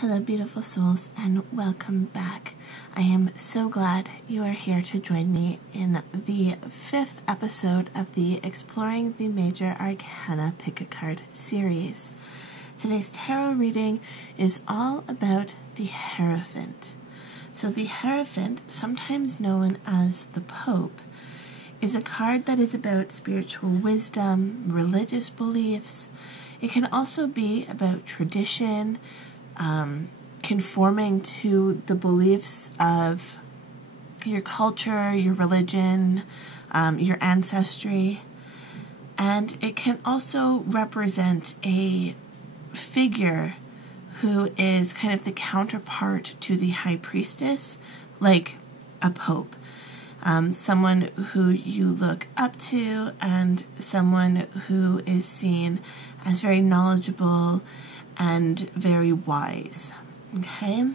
Hello beautiful souls and welcome back. I am so glad you are here to join me in the 5th episode of the Exploring the Major Arcana Pick a Card series. Today's tarot reading is all about the Hierophant. So the Hierophant, sometimes known as the Pope, is a card that is about spiritual wisdom, religious beliefs. It can also be about tradition, conforming to the beliefs of your culture, your religion, your ancestry. And it can also represent a figure who is kind of the counterpart to the high priestess, like a pope. Someone who you look up to and someone who is seen as very knowledgeable and very wise. Okay,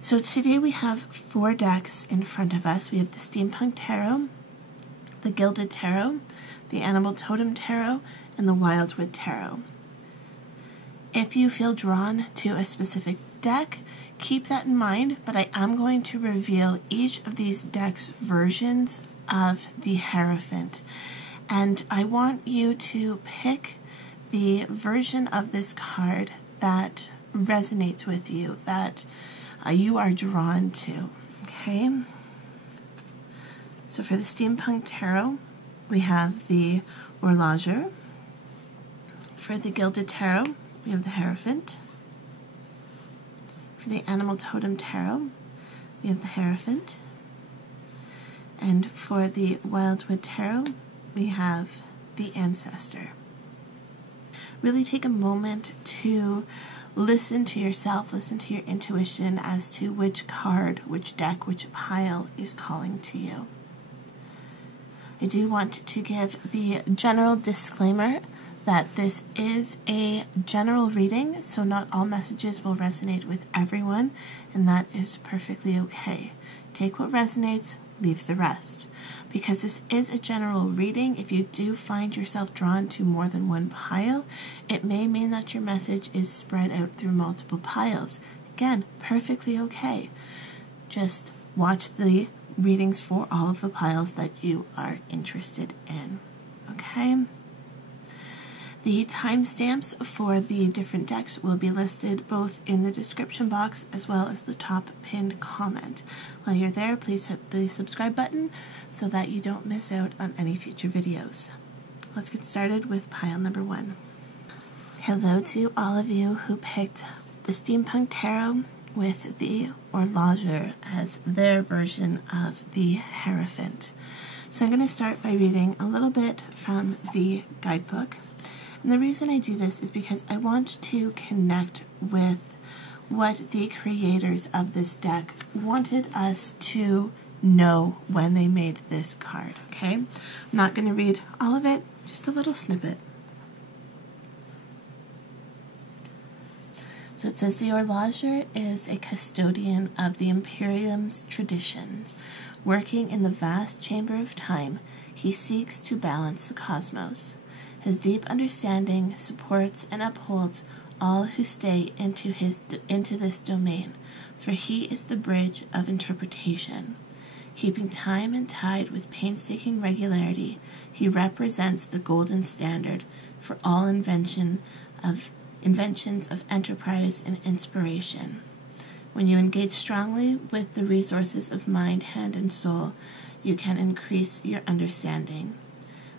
so today we have 4 decks in front of us. We have the Steampunk Tarot, the Gilded Tarot, the Totem Tarot, and the Wildwood Tarot. If you feel drawn to a specific deck, keep that in mind, but I am going to reveal each of these decks' versions of the Hierophant, and I want you to pick the version of this card that resonates with you, that you are drawn to. Okay? So for the Steampunk Tarot, we have the Horloger. For the Gilded Tarot, we have the Hierophant. For the Totem Tarot, we have the Hierophant. And for the Wildwood Tarot, we have the Ancestor. Really take a moment to listen to yourself, listen to your intuition as to which card, which deck, which pile is calling to you. I do want to give the general disclaimer that this is a general reading, so not all messages will resonate with everyone, and that is perfectly okay. Take what resonates, leave the rest. Because this is a general reading, if you do find yourself drawn to more than one pile, it may mean that your message is spread out through multiple piles. Again, perfectly okay. Just watch the readings for all of the piles that you are interested in. Okay? The timestamps for the different decks will be listed both in the description box as well as the top pinned comment. While you're there, please hit the subscribe button so that you don't miss out on any future videos. Let's get started with pile number 1. Hello to all of you who picked the Steampunk Tarot with the Horloger as their version of the Hierophant. So I'm going to start by reading a little bit from the guidebook. And the reason I do this is because I want to connect with what the creators of this deck wanted us to know when they made this card, okay? I'm not going to read all of it, just a little snippet. So it says, the Horloger is a custodian of the Imperium's traditions. Working in the vast chamber of time, he seeks to balance the cosmos. His deep understanding supports and upholds all who stay into this domain, for he is the bridge of interpretation. Keeping time and tide with painstaking regularity, he represents the golden standard for all inventions of enterprise and inspiration. When you engage strongly with the resources of mind, hand, and soul, you can increase your understanding.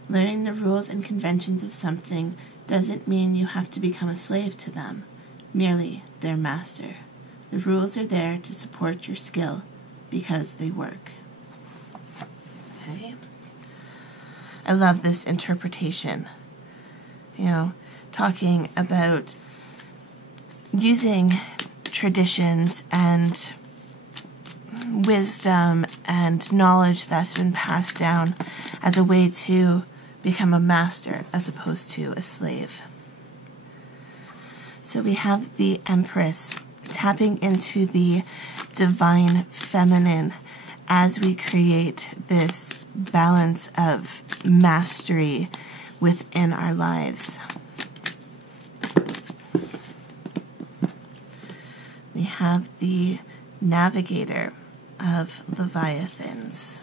Learning the rules and conventions of something doesn't mean you have to become a slave to them, merely their master. The rules are there to support your skill because they work. Okay. I love this interpretation. You know, talking about using traditions and wisdom and knowledge that's been passed down as a way to become a master as opposed to a slave. So we have the Empress tapping into the divine feminine as we create this balance of mastery within our lives. we have the Navigator of Leviathans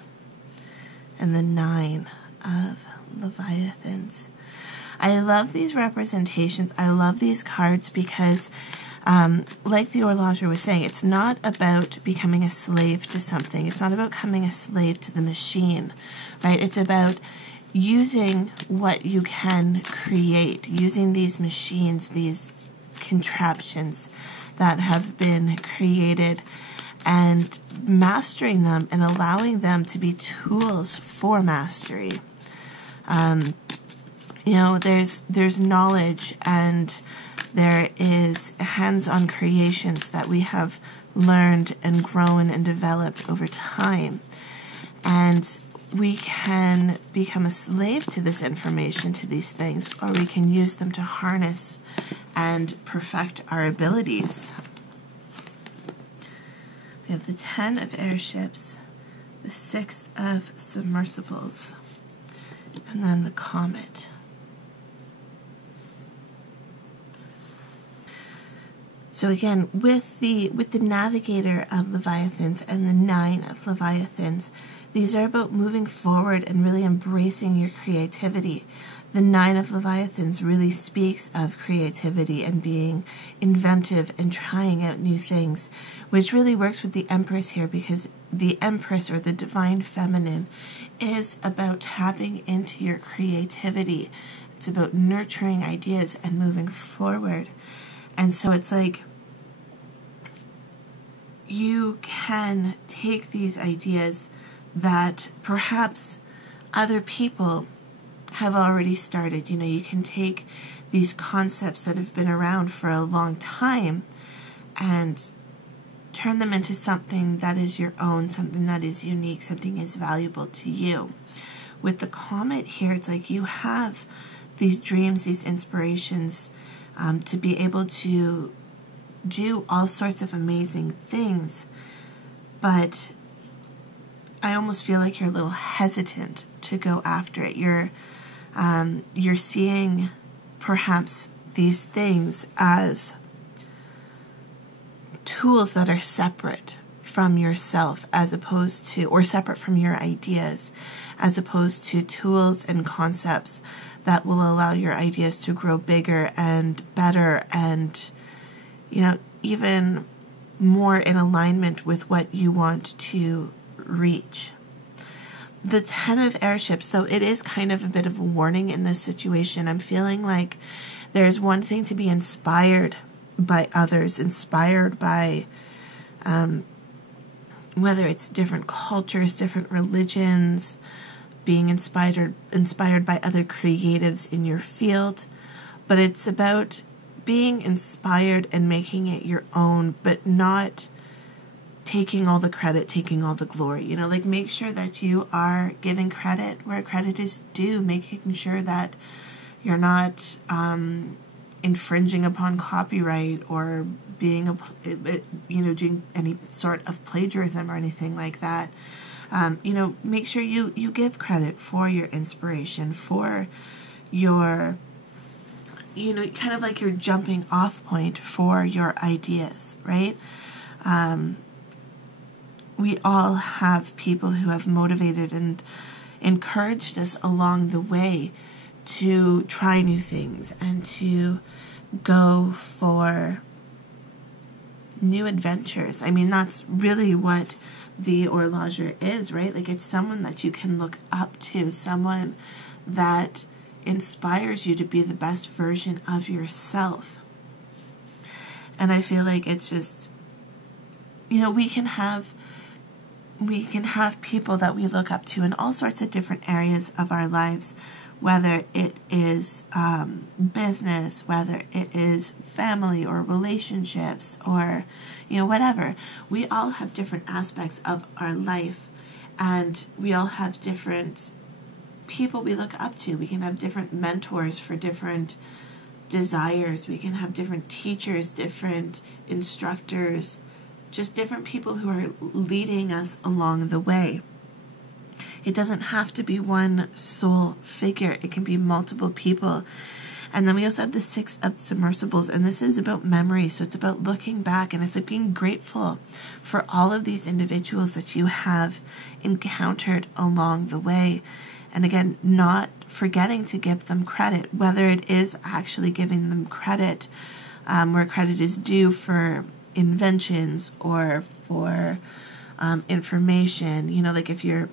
and the 9 of Leviathans. I love these representations. I love these cards because, like the horloger was saying, it's not about becoming a slave to something. It's not about becoming a slave to the machine, right? It's about using what you can create, using these machines, these contraptions that have been created, and mastering them and allowing them to be tools for mastery. You know, there's knowledge and there is hands-on creations that we have learned and grown and developed over time. And we can become a slave to this information, to these things, or we can use them to harness and perfect our abilities. We have the 10 of airships, the 6 of submersibles, and then the comet. So again, with the Navigator of Leviathans and the 9 of Leviathans, these are about moving forward and really embracing your creativity. The 9 of Leviathans really speaks of creativity and being inventive and trying out new things, which really works with the Empress here, because the Empress, or the Divine Feminine, is about tapping into your creativity. It's about nurturing ideas and moving forward. And so it's like you can take these ideas that perhaps other people have already started. You know, you can take these concepts that have been around for a long time and turn them into something that is your own, something that is unique, something that is valuable to you. With the comet here, it's like you have these dreams, these inspirations, to be able to do all sorts of amazing things, but I almost feel like you're a little hesitant to go after it. You're seeing perhaps these things as tools that are separate from yourself, as opposed to, or separate from your ideas, as opposed to tools and concepts that will allow your ideas to grow bigger and better and, you know, even more in alignment with what you want to reach. The 10 of airships, so it is kind of a bit of a warning in this situation. I'm feeling like there's one thing to be inspired by others, inspired by whether it's different cultures, different religions, being inspired by other creatives in your field, but it's about being inspired and making it your own, but not taking all the credit, taking all the glory. You know, like, make sure that you are giving credit where credit is due, making sure that you're not infringing upon copyright or being doing any sort of plagiarism or anything like that. Make sure you give credit for your inspiration, for your, kind of like your jumping off point for your ideas, right? We all have people who have motivated and encouraged us along the way to try new things and to go for new adventures. I mean, that's really what the horloger is, right? Like, it's someone that you can look up to, someone that inspires you to be the best version of yourself. And I feel like it's just, we can have people that we look up to in all sorts of different areas of our lives, whether it is business, whether it is family or relationships or, whatever. We all have different aspects of our life, and we all have different people we look up to. We can have different mentors for different desires. We can have different teachers, different instructors, just different people who are leading us along the way. It doesn't have to be one sole figure. It can be multiple people. And then we also have the 6 of submersibles, and this is about memory. So it's about looking back, and it's like being grateful for all of these individuals that you have encountered along the way. And again, not forgetting to give them credit, whether it is actually giving them credit where credit is due for inventions or for information. You know, like if you're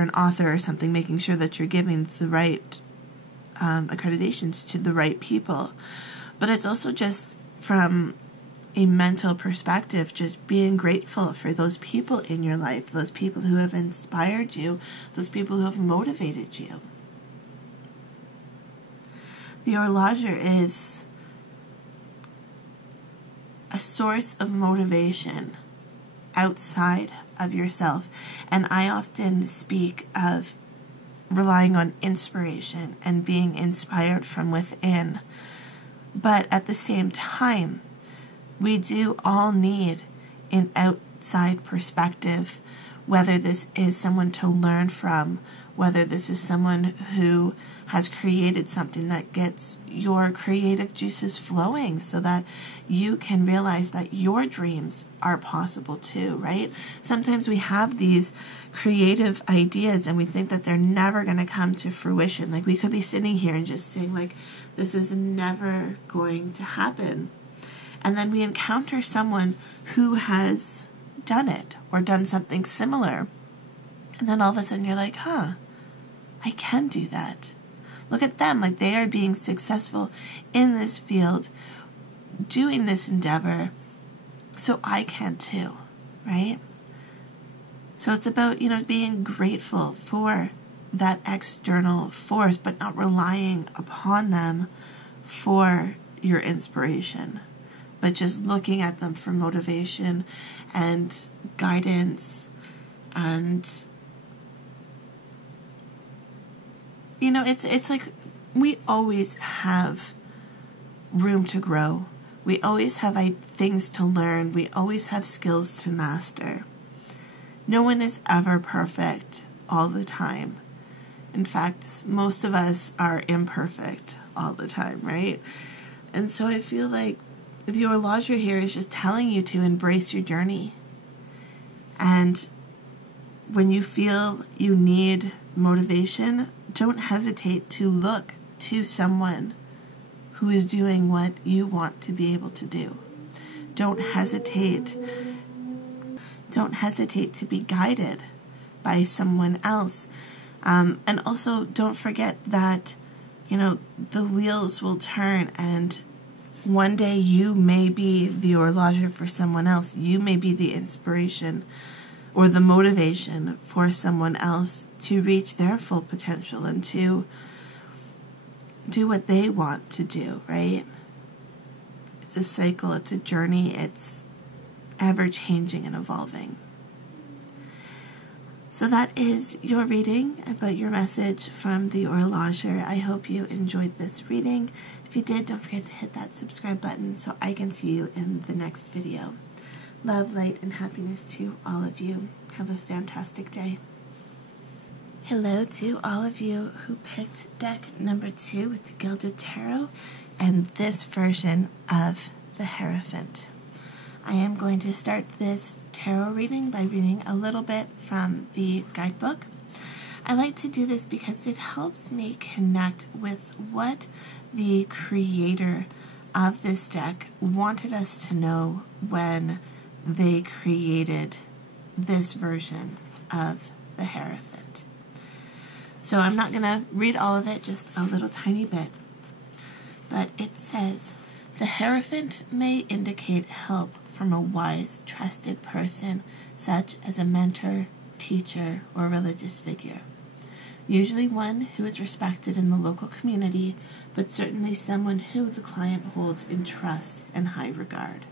an author or something, making sure that you're giving the right accreditations to the right people. But it's also just from a mental perspective, just being grateful for those people in your life, those people who have inspired you, those people who have motivated you. The horloger is a source of motivation outside of yourself. And I often speak of relying on inspiration and being inspired from within. But at the same time, we do all need an outside perspective, whether this is someone to learn from, whether this is someone who has created something that gets your creative juices flowing so that you can realize that your dreams are possible too, right? Sometimes we have these creative ideas and we think that they're never going to come to fruition. Like we could be sitting here and just saying like, this is never going to happen. And then we encounter someone who has done it or done something similar. And then all of a sudden you're like, I can do that. Look at them, like they are being successful in this field, doing this endeavor, so I can too, right? So it's about, being grateful for that external force, but not relying upon them for your inspiration, but just looking at them for motivation and guidance and it's like we always have room to grow. We always have things to learn. We always have skills to master. No one is ever perfect all the time. In fact, most of us are imperfect all the time, right? And so I feel like the horloger here is just telling you to embrace your journey. And when you feel you need motivation, don't hesitate to look to someone who is doing what you want to be able to do. Don't hesitate to be guided by someone else. And also don't forget that, the wheels will turn, and one day you may be the horloger for someone else. You may be the inspiration or the motivation for someone else to reach their full potential and to do what they want to do, right? It's a cycle, it's a journey, it's ever-changing and evolving. So that is your reading about your message from the horloger. I hope you enjoyed this reading. If you did, don't forget to hit that subscribe button so I can see you in the next video. Love, light, and happiness to all of you. Have a fantastic day. Hello to all of you who picked deck number 2 with the Gilded Tarot and this version of the Hierophant. I am going to start this tarot reading by reading a little bit from the guidebook. I like to do this because it helps me connect with what the creator of this deck wanted us to know when they created this version of the Hierophant. So I'm not going to read all of it, just a little tiny bit. But it says, the Hierophant may indicate help from a wise, trusted person, such as a mentor, teacher, or religious figure. Usually one who is respected in the local community, but certainly someone who the client holds in trust and high regard.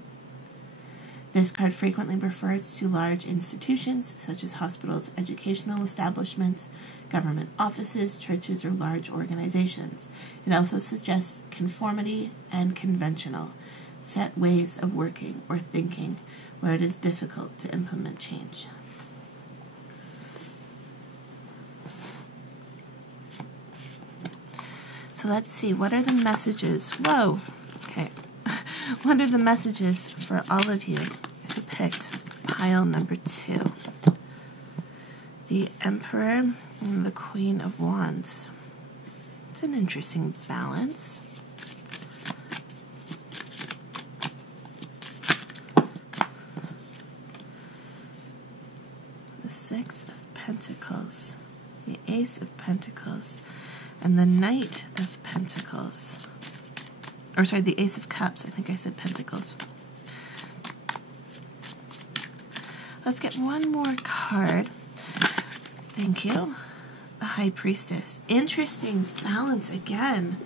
This card frequently refers to large institutions such as hospitals, educational establishments, government offices, churches, or large organizations. It also suggests conformity and conventional, set ways of working or thinking where it is difficult to implement change. So let's see, what are the messages? Whoa, okay. What are the messages for all of you who picked pile number 2? The Emperor and the Queen of Wands. It's an interesting balance. The Six of Pentacles, the Ace of Pentacles, and the Knight of Pentacles. Or sorry, the Ace of Cups. I think I said Pentacles. Let's get one more card. Thank you. The High Priestess. Interesting balance again.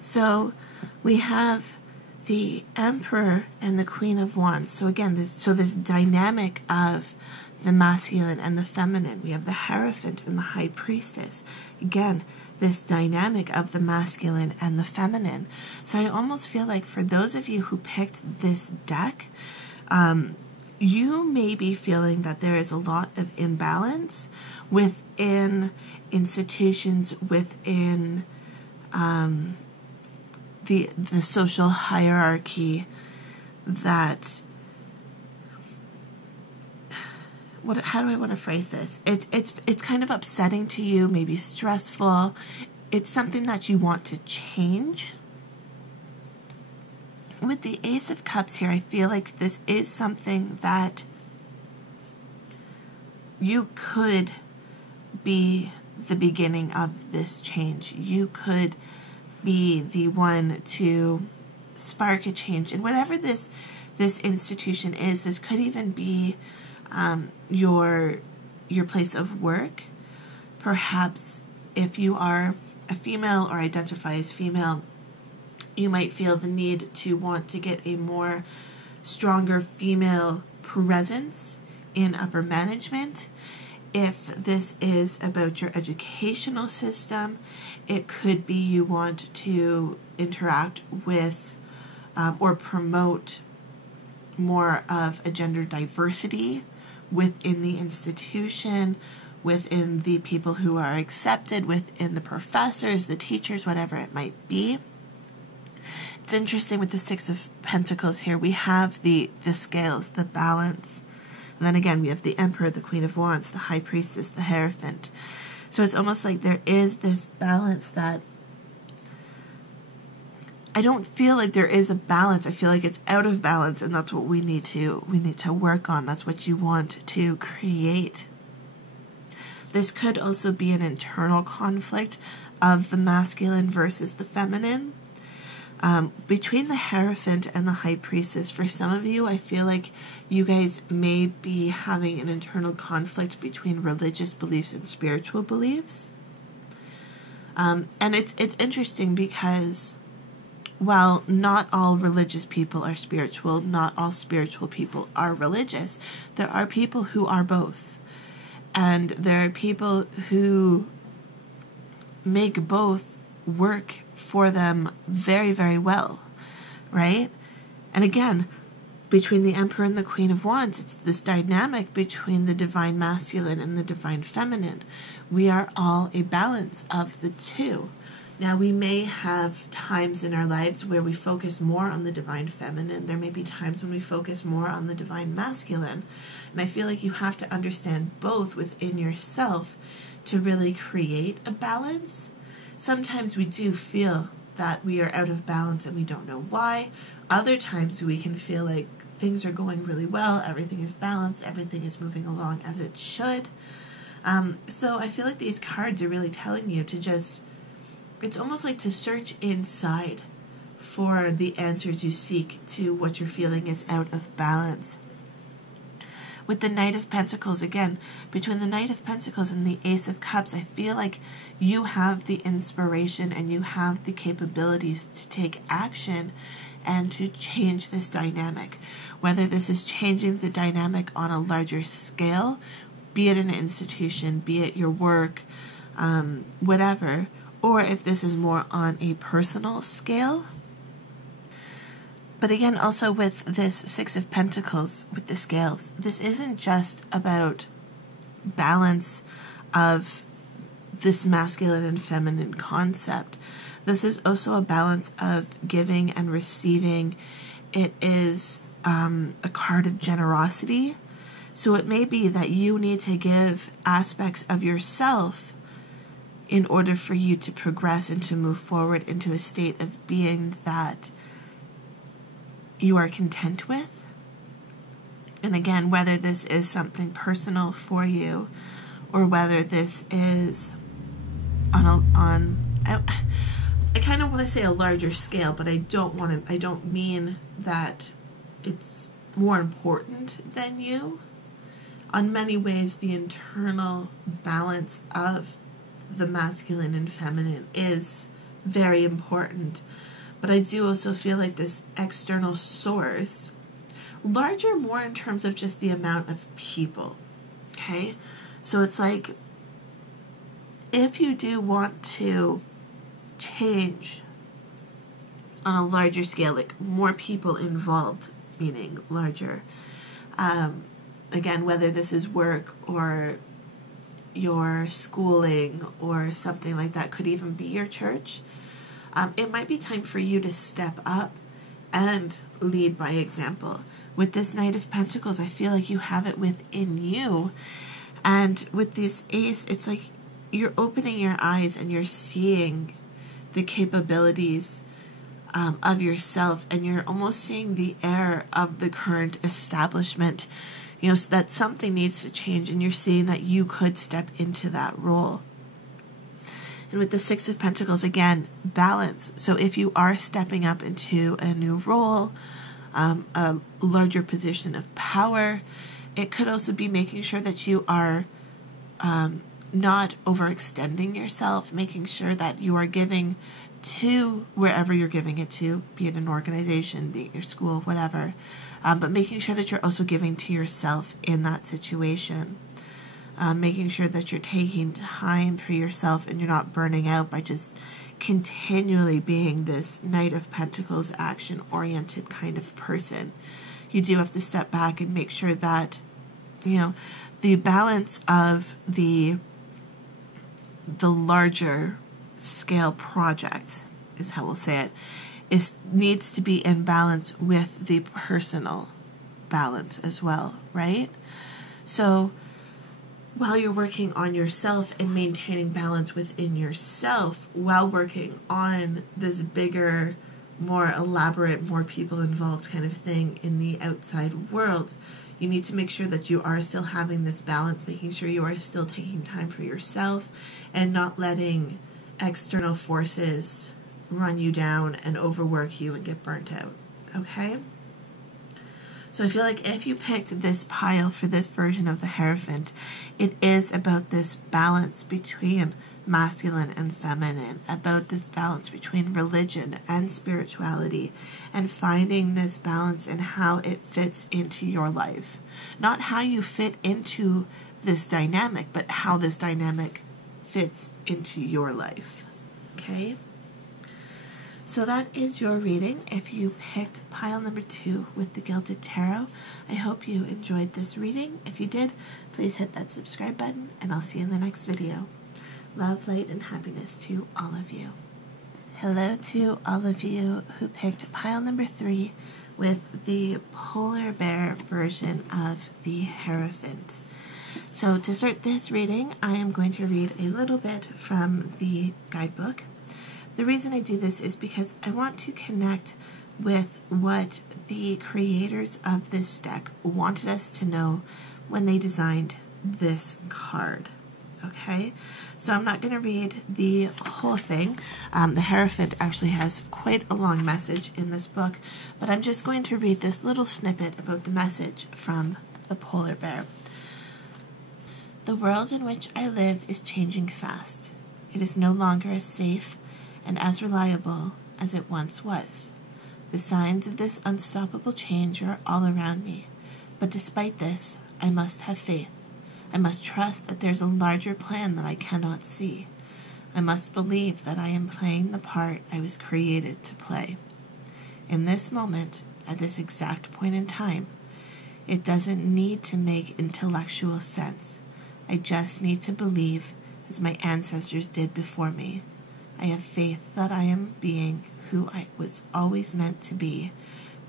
So we have the Emperor and the Queen of Wands. So again, this dynamic of the masculine and the feminine. We have the Hierophant and the High Priestess. Again, this dynamic of the masculine and the feminine. So I almost feel like for those of you who picked this deck, you may be feeling that there is a lot of imbalance within institutions, within the social hierarchy that... how do I want to phrase this? It's kind of upsetting to you, maybe stressful. It's something that you want to change. With the Ace of Cups here, I feel like this is something that you could be the beginning of this change. You could be the one to spark a change. And whatever this institution is, this could even be your place of work. Perhaps if you are a female or identify as female, you might feel the need to want to get a more stronger female presence in upper management. If this is about your educational system, it could be you want to interact with or promote more of a gender diversity within the institution, within the people who are accepted, within the professors, the teachers, whatever it might be. It's interesting with the Six of Pentacles here. We have the scales, the balance. And then again, we have the Emperor, the Queen of Wands, the High Priestess, the Hierophant. So it's almost like there is this balance that I don't feel like there is a balance. I feel like it's out of balance, and that's what we need to work on. That's what you want to create. This could also be an internal conflict of the masculine versus the feminine. Between the Hierophant and the High Priestess, for some of you, I feel like you guys may be having an internal conflict between religious beliefs and spiritual beliefs. And it's interesting because while not all religious people are spiritual, not all spiritual people are religious, there are people who are both. And there are people who make both work for them very, very well, right? And again, between the Emperor and the Queen of Wands, it's this dynamic between the divine masculine and the divine feminine. We are all a balance of the two. Now, we may have times in our lives where we focus more on the divine feminine. There may be times when we focus more on the divine masculine. And I feel like you have to understand both within yourself to really create a balance. Sometimes we do feel that we are out of balance and we don't know why. Other times we can feel like things are going really well, everything is balanced, everything is moving along as it should. So I feel like these cards are really telling you to just, it's almost like to search inside for the answers you seek to what you're feeling is out of balance. With the Knight of Pentacles, again, between the Knight of Pentacles and the Ace of Cups, I feel like you have the inspiration and you have the capabilities to take action and to change this dynamic. Whether this is changing the dynamic on a larger scale, be it an institution, be it your work, whatever, or if this is more on a personal scale. But again, also with this Six of Pentacles, with the scales, this isn't just about balance of this masculine and feminine concept. This is also a balance of giving and receiving. It is a card of generosity. So it may be that you need to give aspects of yourself in order for you to progress and to move forward into a state of being that you are content with. And again, whether this is something personal for you or whether this is I kind of want to say a larger scale, but I don't mean that it's more important than you. On many ways, the internal balance of the masculine and feminine is very important. But I do also feel like this external source, larger more in terms of just the amount of people, okay? So it's like, if you do want to change on a larger scale, like more people involved, meaning larger, again, whether this is work or your schooling or something like that, could even be your church, it might be time for you to step up and lead by example. With this Knight of Pentacles, I feel like you have it within you. And with this Ace, it's like you're opening your eyes and you're seeing the capabilities of yourself, and you're almost seeing the air of the current establishment, you know, so that something needs to change, and you're seeing that you could step into that role. And with the Six of Pentacles, again, balance. So if you are stepping up into a new role, a larger position of power, it could also be making sure that you are not overextending yourself, making sure that you are giving to wherever you're giving it to, be it an organization, be it your school, whatever, but making sure that you're also giving to yourself in that situation. Making sure that you're taking time for yourself and you're not burning out by just continually being this Knight of Pentacles action-oriented kind of person. You do have to step back and make sure that, you know, the balance of the larger scale project, is how we'll say it, needs to be in balance with the personal balance as well, right? So while you're working on yourself and maintaining balance within yourself, while working on this bigger, more elaborate, more people involved kind of thing in the outside world, you need to make sure that you are still having this balance, making sure you are still taking time for yourself and not letting external forces run you down and overwork you and get burnt out, okay? So I feel like if you picked this pile for this version of the Hierophant, it is about this balance between masculine and feminine, about this balance between religion and spirituality, and finding this balance in how it fits into your life. Not how you fit into this dynamic, but how this dynamic fits into your life. Okay? So that is your reading if you picked pile number 2 with the Gilded Tarot. I hope you enjoyed this reading. If you did, please hit that subscribe button, and I'll see you in the next video. Love, light, and happiness to all of you. Hello to all of you who picked pile number 3 with the polar bear version of the Hierophant. So to start this reading, I am going to read a little bit from the guidebook. The reason I do this is because I want to connect with what the creators of this deck wanted us to know when they designed this card. Okay, so I'm not going to read the whole thing. The Hierophant actually has quite a long message in this book, but I'm just going to read this little snippet about the message from the polar bear. The world in which I live is changing fast. It is no longer as safe and as reliable as it once was. The signs of this unstoppable change are all around me, but despite this, I must have faith. I must trust that there's a larger plan that I cannot see. I must believe that I am playing the part I was created to play. In this moment, at this exact point in time, it doesn't need to make intellectual sense. I just need to believe, as my ancestors did before me. I have faith that I am being who I was always meant to be,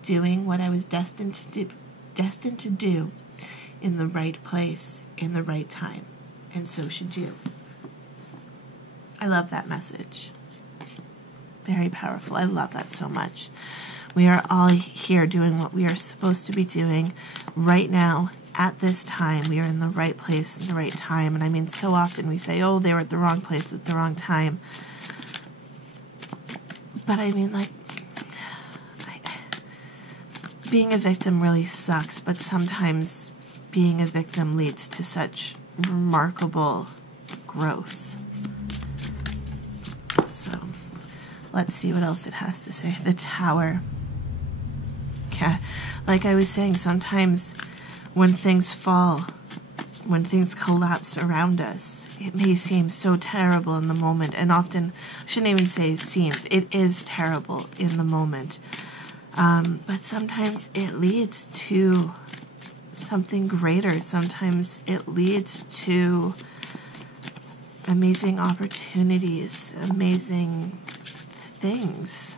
doing what I was destined to do in the right place, in the right time, and so should you. I love that message. Very powerful. I love that so much. We are all here doing what we are supposed to be doing right now at this time. We are in the right place in the right time. And I mean, so often we say, oh, they were at the wrong place at the wrong time. But I mean, like, being a victim really sucks, but sometimes being a victim leads to such remarkable growth. So, let's see what else it has to say. The Tower. Yeah, like I was saying, sometimes when things fall, when things collapse around us, it may seem so terrible in the moment, and often, I shouldn't even say seems, it is terrible in the moment. But sometimes it leads to something greater. Sometimes it leads to amazing opportunities, amazing things.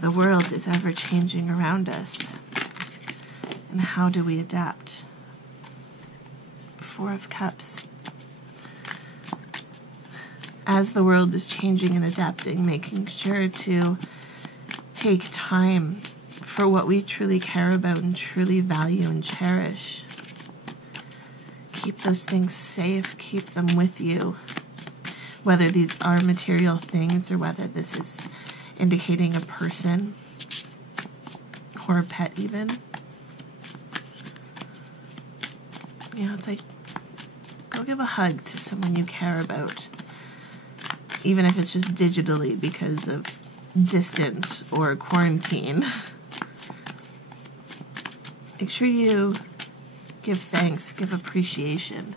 The world is ever changing around us. And how do we adapt? Four of Cups. As the world is changing and adapting, making sure to take time for what we truly care about and truly value and cherish. Keep those things safe, keep them with you. Whether these are material things or whether this is indicating a person or a pet even. You know, it's like, go give a hug to someone you care about. Even if it's just digitally because of distance or quarantine. Make sure you give thanks, give appreciation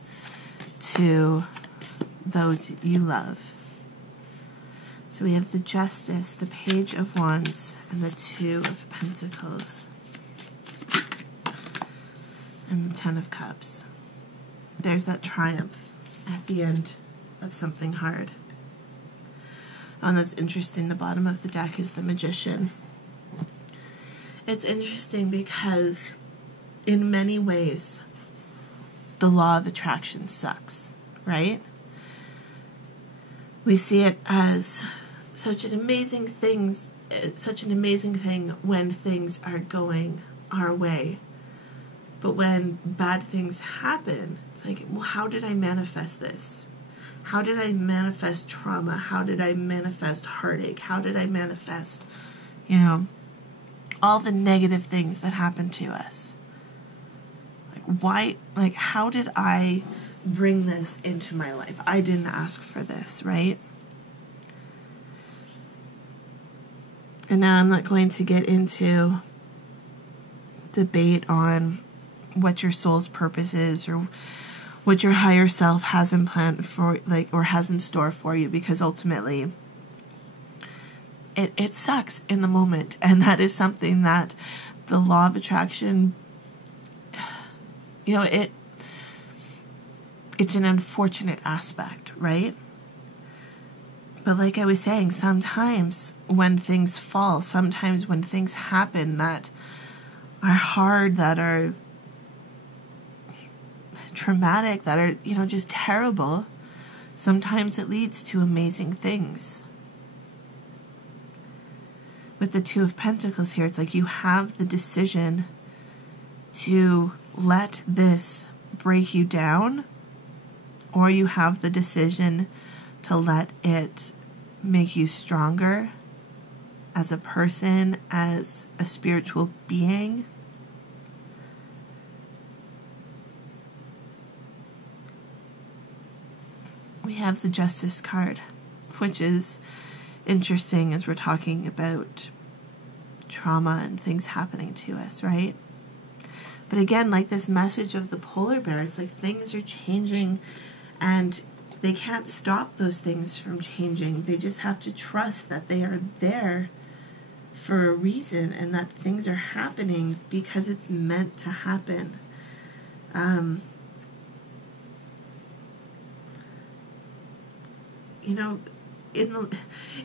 to those you love. So we have the Justice, the Page of Wands, and the Two of Pentacles. And the Ten of Cups. There's that triumph at the end of something hard. And that's interesting. The bottom of the deck is the Magician. It's interesting because in many ways, the law of attraction sucks, right? We see it as such an amazing thing when things are going our way. But when bad things happen, it's like, well, how did I manifest this? How did I manifest trauma? How did I manifest heartache? How did I manifest, all the negative things that happen to us? How did I bring this into my life? I didn't ask for this, right? And now I'm not going to get into debate on what your soul's purpose is or what your higher self has in plan for, or has in store for you, because ultimately it sucks in the moment. And that is something that the law of attraction, it's an unfortunate aspect, right? But like I was saying, sometimes when things fall, sometimes when things happen that are hard, that are traumatic, that are, just terrible, sometimes it leads to amazing things. With the Two of Pentacles here, it's like you have the decision to let this break you down, or you have the decision to let it make you stronger as a person, as a spiritual being. We have the Justice card, which is interesting as we're talking about trauma and things happening to us, right? But again, like this message of the polar bear, it's like things are changing and they can't stop those things from changing. They just have to trust that they are there for a reason and that things are happening because it's meant to happen. you know,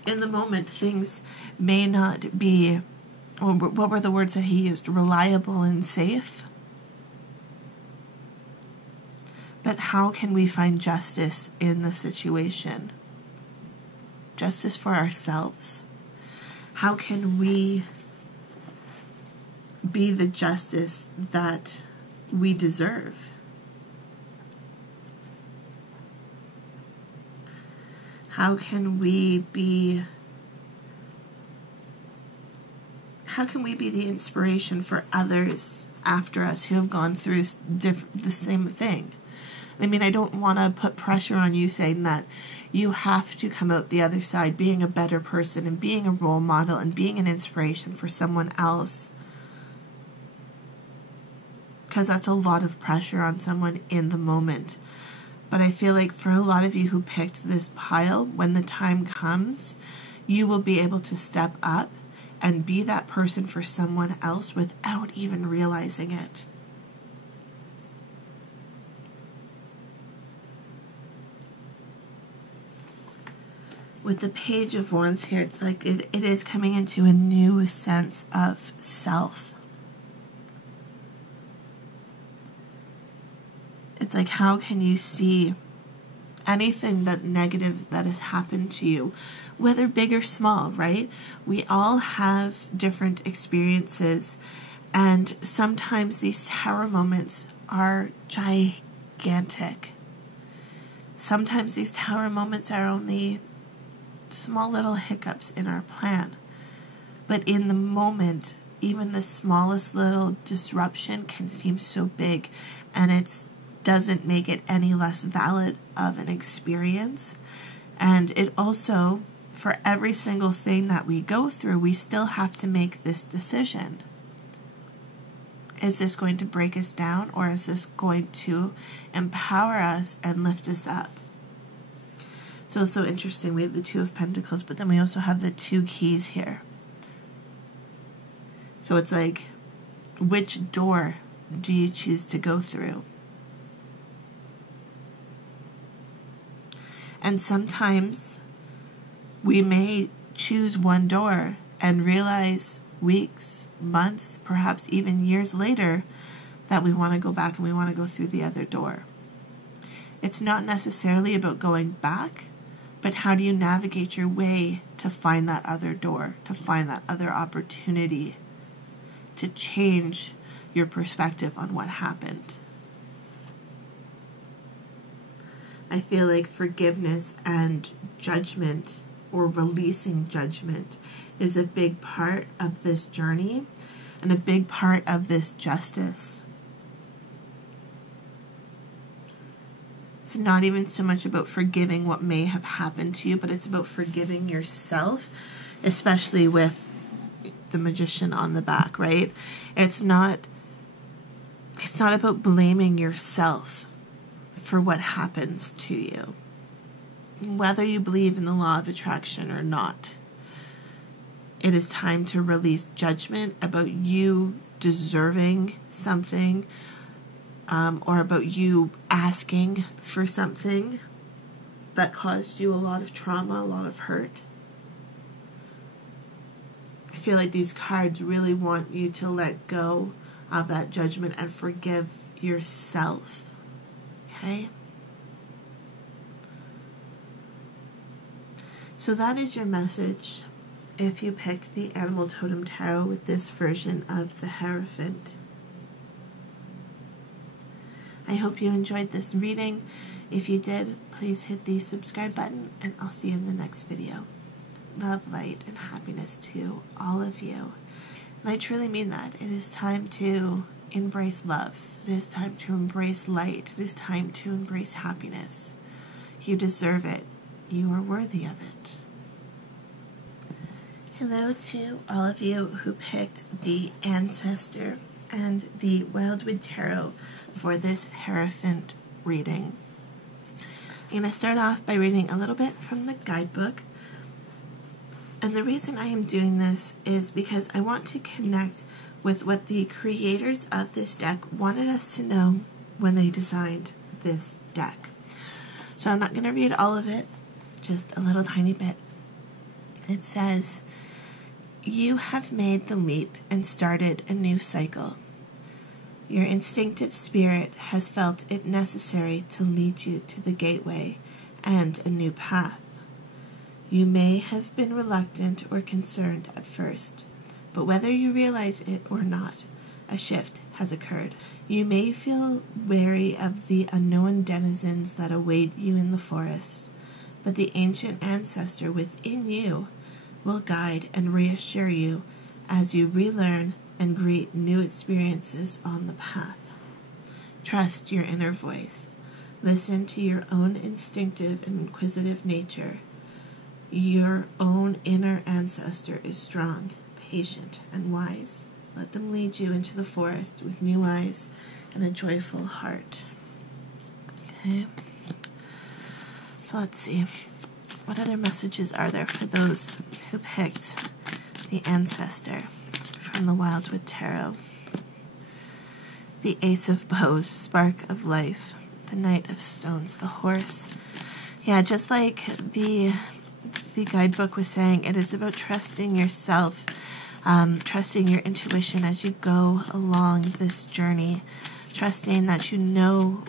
in the moment, things may not be, what were the words that he used? Reliable and safe. But how can we find justice in the situation? Justice for ourselves. How can we be the justice that we deserve? How can we be the inspiration for others after us who have gone through the same thing? I mean, I don't want to put pressure on you saying that you have to come out the other side being a better person and being a role model and being an inspiration for someone else, because that's a lot of pressure on someone in the moment. But I feel like for a lot of you who picked this pile, when the time comes, you will be able to step up and be that person for someone else without even realizing it. With the Page of Wands here, it's like it is coming into a new sense of self. It's like, how can you see anything that negative that has happened to you, whether big or small, right? We all have different experiences, and sometimes these terror moments are gigantic. Sometimes these tower moments are only small little hiccups in our plan. But in the moment, even the smallest little disruption can seem so big, and it doesn't make it any less valid of an experience. And it also, for every single thing that we go through, we still have to make this decision. Is this going to break us down, or is this going to empower us and lift us up? So it's so interesting. We have the Two of Pentacles, but then we also have the Two Keys here. So it's like, which door do you choose to go through? And sometimes we may choose one door and realize weeks, months, perhaps even years later that we want to go back and we want to go through the other door. It's not necessarily about going back, but how do you navigate your way to find that other door, to find that other opportunity, to change your perspective on what happened? I feel like forgiveness and judgment, or releasing judgment, is a big part of this journey and a big part of this justice. It's not even so much about forgiving what may have happened to you, but it's about forgiving yourself, especially with the Magician on the back, right? It's not about blaming yourself for what happens to you, whether you believe in the law of attraction or not. It is time to release judgment about you deserving something, or about you asking for something that caused you a lot of trauma, a lot of hurt. I feel like these cards really want you to let go of that judgment and forgive yourself. Okay? So that is your message if you picked the Animal Totem Tarot with this version of the Hierophant. I hope you enjoyed this reading. If you did, please hit the subscribe button, and I'll see you in the next video. Love, light, and happiness to all of you. And I truly mean that. It is time to embrace love. It is time to embrace light. It is time to embrace happiness. You deserve it. You are worthy of it. Hello to all of you who picked the Ancestor and the Wildwood Tarot for this Hierophant reading. I'm going to start off by reading a little bit from the guidebook. And the reason I am doing this is because I want to connect with what the creators of this deck wanted us to know when they designed this deck. So I'm not going to read all of it. just a little tiny bit. It says, "You have made the leap and started a new cycle. Your instinctive spirit has felt it necessary to lead you to the gateway and a new path. You may have been reluctant or concerned at first, but whether you realize it or not, a shift has occurred. You may feel wary of the unknown denizens that await you in the forest, but the ancient ancestor within you will guide and reassure you as you relearn and greet new experiences on the path. Trust your inner voice. Listen to your own instinctive and inquisitive nature. Your own inner ancestor is strong, patient, and wise. Let them lead you into the forest with new eyes and a joyful heart." Okay. So let's see. What other messages are there for those who picked the ancestor from the Wildwood Tarot? The Ace of Bows, Spark of Life. The Knight of Stones, the Horse. Yeah, just like the guidebook was saying, it is about trusting yourself, trusting your intuition as you go along this journey, trusting that you know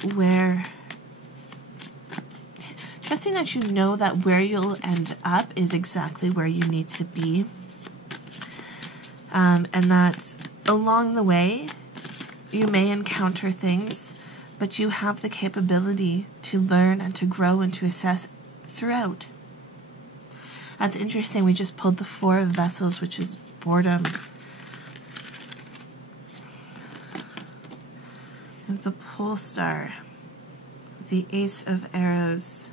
that where you'll end up is exactly where you need to be, and that along the way you may encounter things, but you have the capability to learn and to grow and to assess throughout. That's interesting. We just pulled the Four of Vessels, which is boredom. And the Pole Star, the Ace of Arrows,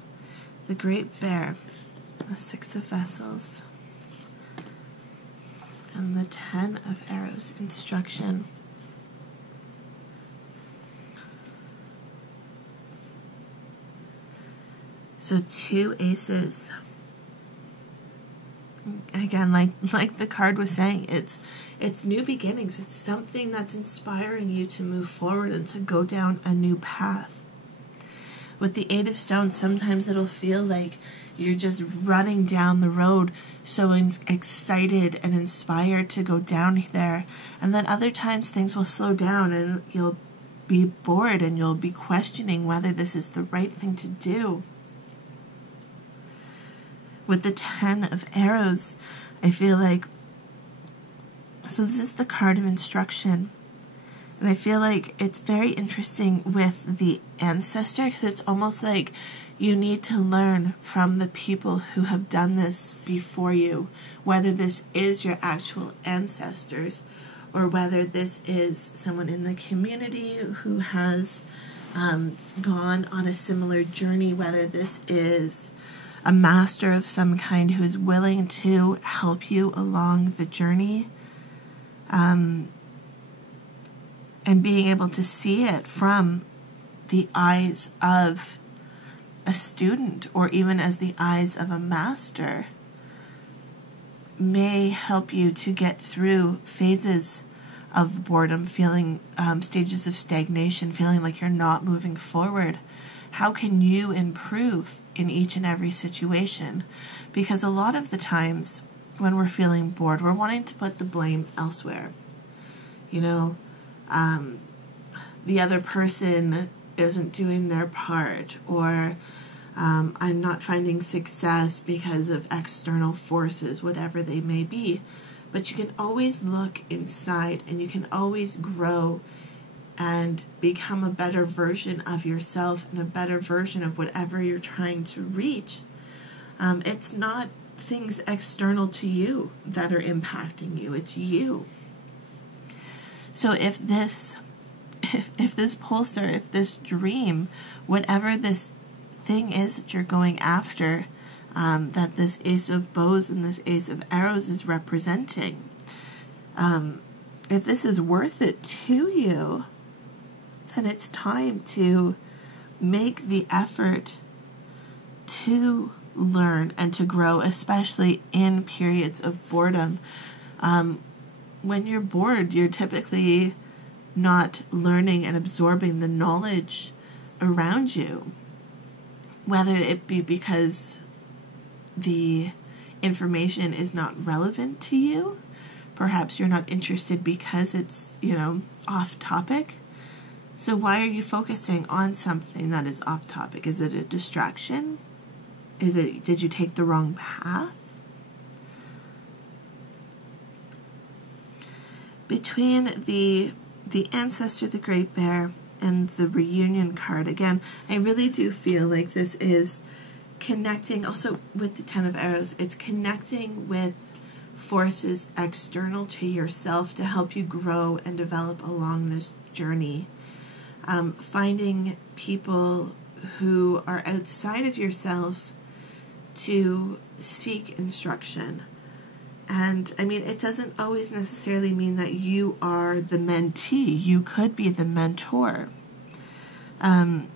the Great Bear, the Six of Vessels, and the 10 of Arrows, Instruction. So 2 aces. Again, like the card was saying, it's new beginnings. It's something that's inspiring you to move forward and to go down a new path. With the 8 of Stones, sometimes it'll feel like you're just running down the road, so excited and inspired to go down there. And then other times things will slow down and you'll be bored and you'll be questioning whether this is the right thing to do. With the 10 of Arrows, I feel like, so this is the card of instruction, and I feel like it's very interesting with the ancestor, because it's almost like you need to learn from the people who have done this before you, whether this is your actual ancestors or whether this is someone in the community who has gone on a similar journey, whether this is a master of some kind who is willing to help you along the journey, and being able to see it from the eyes of a student or even as the eyes of a master may help you to get through phases of boredom, feeling stages of stagnation, feeling like you're not moving forward. How can you improve in each and every situation? Because a lot of the times when we're feeling bored, we're wanting to put the blame elsewhere. You know, the other person isn't doing their part, or I'm not finding success because of external forces, whatever they may be. But you can always look inside and you can always grow and become a better version of yourself and a better version of whatever you're trying to reach. It's not things external to you that are impacting you, it's you. So if this pollster, if this dream, whatever this thing is that you're going after, that this Ace of Bows and this Ace of Arrows is representing, if this is worth it to you, then it's time to make the effort to learn and to grow, especially in periods of boredom. When you're bored, you're typically not learning and absorbing the knowledge around you, whether it be because the information is not relevant to you. Perhaps you're not interested because it's, off topic. So why are you focusing on something that is off topic? Is it a distraction? Did you take the wrong path? Between the Ancestor, the Great Bear, and the Reunion card, again, I really do feel like this is connecting, also with the Ten of Arrows, it's connecting with forces external to yourself to help you grow and develop along this journey. Finding people who are outside of yourself to seek instruction. And I mean, it doesn't always necessarily mean that you are the mentee. You could be the mentor. And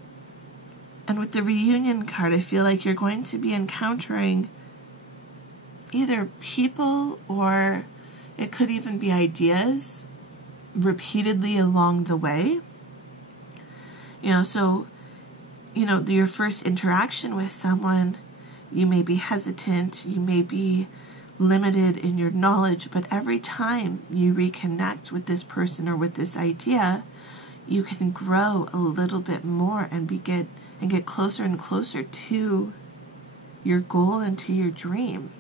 with the Reunion card, I feel like you're going to be encountering either people, or it could even be ideas repeatedly along the way. So, your first interaction with someone, you may be hesitant, you may be limited in your knowledge, but every time you reconnect with this person or with this idea, you can grow a little bit more and get closer and closer to your goal and to your dream.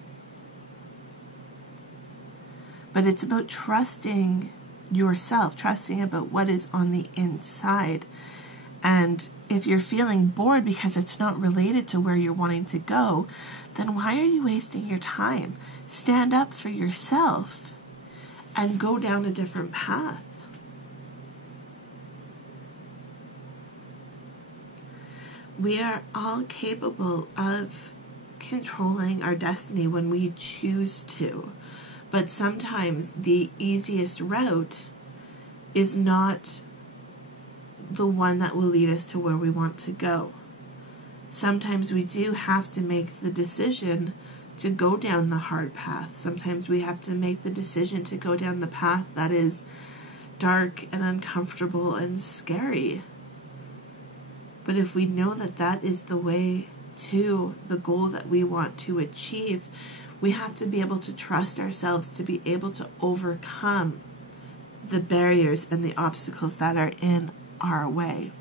But it's about trusting yourself, trusting about what is on the inside. And if you're feeling bored because it's not related to where you're wanting to go, then why are you wasting your time? Stand up for yourself and go down a different path. We are all capable of controlling our destiny when we choose to. But sometimes the easiest route is not the one that will lead us to where we want to go. Sometimes we do have to make the decision to go down the hard path. Sometimes we have to make the decision to go down the path that is dark and uncomfortable and scary. But if we know that that is the way to the goal that we want to achieve, we have to be able to trust ourselves to be able to overcome the barriers and the obstacles that are in our way.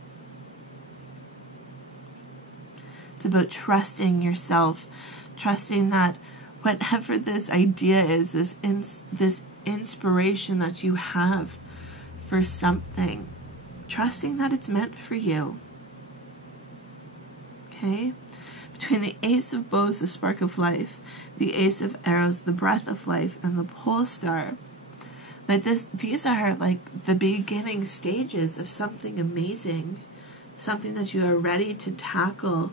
It's about trusting yourself, trusting that whatever this idea is, this inspiration that you have for something, trusting that it's meant for you. Okay? Between the Ace of Bows, the Spark of Life, the Ace of Arrows, the Breath of Life, and the Pole Star, these are like the beginning stages of something amazing, something that you are ready to tackle.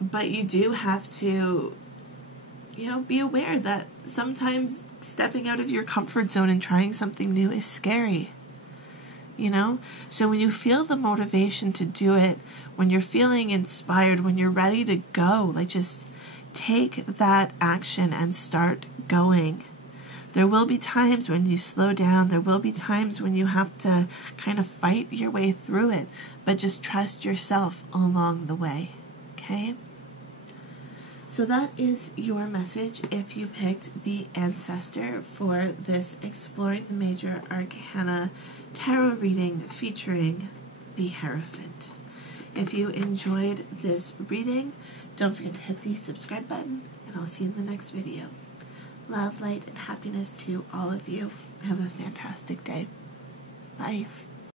But you do have to, be aware that sometimes stepping out of your comfort zone and trying something new is scary. So when you feel the motivation to do it, when you're feeling inspired, when you're ready to go, just take that action and start going. There will be times when you slow down. There will be times when you have to kind of fight your way through it, but just trust yourself along the way. Okay? So that is your message if you picked the Ancestor for this Exploring the Major Arcana tarot reading featuring the Hierophant. If you enjoyed this reading, don't forget to hit the subscribe button, and I'll see you in the next video. Love, light, and happiness to all of you. Have a fantastic day. Bye.